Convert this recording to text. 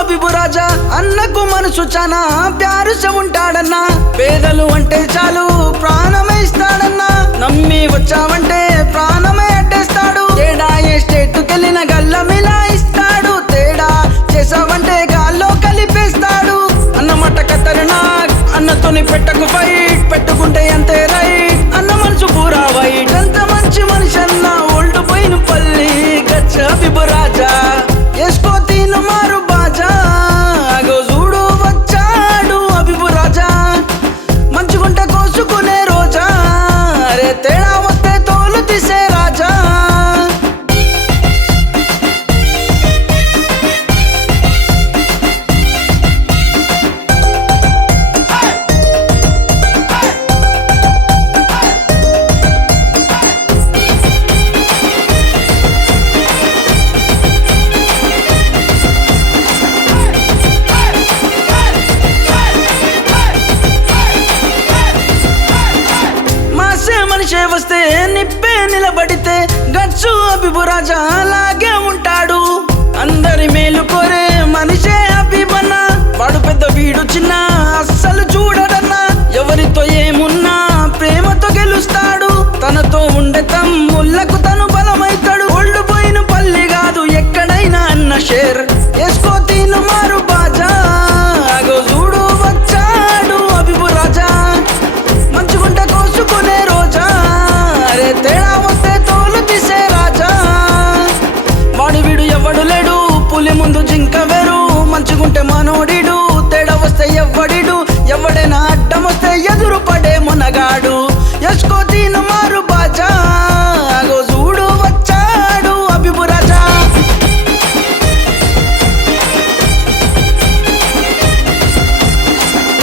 అబిబు రాజా అన్నకు మనసు చానా ప్యారుస ఉంటాడన్నా పేదలు అంటే చాలు ప్రాణమే ఇస్తాడన్నా నమ్మి వచ్చావంటే ప్రాణమే అడ్డేస్తాడు తేడా ఏ స్టేట్కెళ్ళిన గల్లమిలా ఇస్తాడు తేడా చేసావంటే గాల్లో కలిపేస్తాడు అన్నమాట ఖతర్నాక్ అన్నతోని పెట్టకు ఫైట్ పెట్టుకుంటే అంతే రైట్ అన్న మనసు పూరా వైట్ ఎంత మంచి మనిషి అన్న ఓల్డ్ పోయిన పల్లి గచ్చ అబిబు రాజా ఎస్కో తీను మారు బాజా అగో చూడు వచ్చాడు అబిబు రాజా మంచుగుంట కోసుకునే రోజా అరే తేడా వస్తే తోలు తీసే రాజా మనిషే వస్తే నిప్పే నిలబడితే గచ్చు అబిబు రాజా అలాగే ఉంటాడు అందరి మేలు కోరే మనిషే అబిబన్న వాడు పెద్ద వీడు చిన్న అస్సలు చూడడన్నా ఎవరితో ఏమున్నా ప్రేమతో గెలుస్తాడు తనతో ఉండే తమ్ముళ్ళకు తను బలమైతాడు ఒళ్ళు పోయిన పల్లి కాదు ఎక్కడైనా అన్న షేర్ ఎస్కో తీను మారు బాజా అగో చూడు వచ్చాడు అబిబు రాజా మంచుగుంట కోసుకునే రోజా అరే తేడా వస్తే తోలు తీసే రాజా వాడి వీడు ఎవడు లేడు పులి ముందు జింక వేరు మంచుగుంటే మనోడిడు తేడా వస్తే ఎవ్వడిడు ఎవడైనా